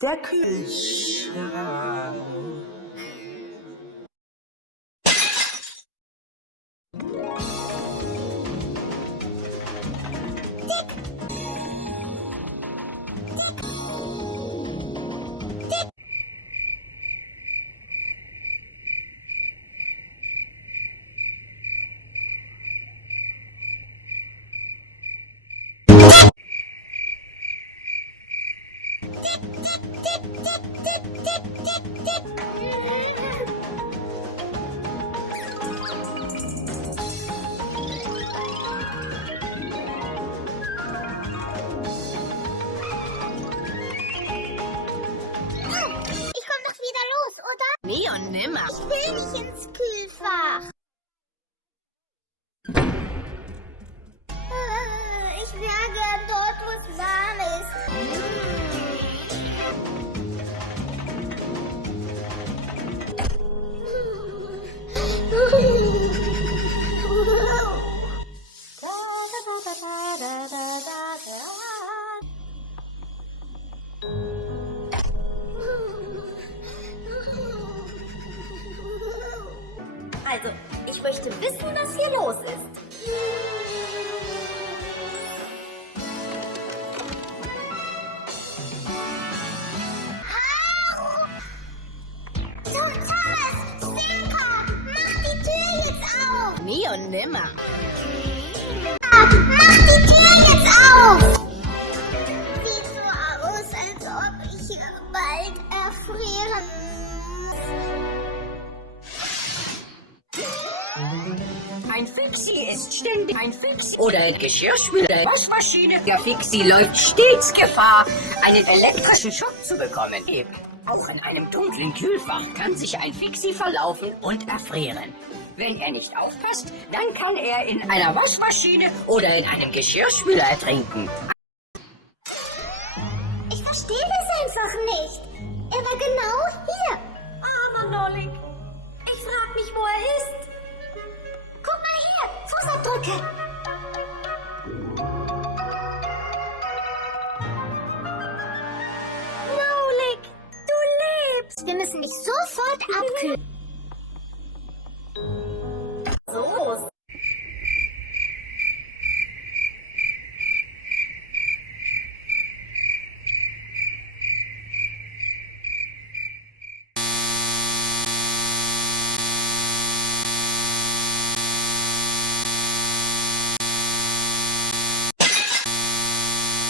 Der Kühlschrank. Nie und nimmer. Ich will nicht ins Kühlfach. Ich wäre gern dort, wo es warm ist. Also, ich möchte wissen, was hier los ist. Nie und nimmer. Mach die Tür jetzt auf! Sieht so aus, als ob ich bald erfrieren muss. Ein Fixie ist ständig ein Fixie. Oder ein Geschirrspüler, Waschmaschine. Der Fixie läuft stets Gefahr, einen elektrischen Schock zu bekommen. Auch in einem dunklen Kühlfach kann sich ein Fixie verlaufen und erfrieren. Wenn er nicht aufpasst, dann kann er in einer Waschmaschine oder in einem Geschirrspüler ertrinken. Ich verstehe das einfach nicht. Er war genau hier. Armer Nollik. Ich frag mich, wo er ist. Guck mal hier, Fußabdrücke. Nollik, du lebst. Wir müssen dich sofort abkühlen.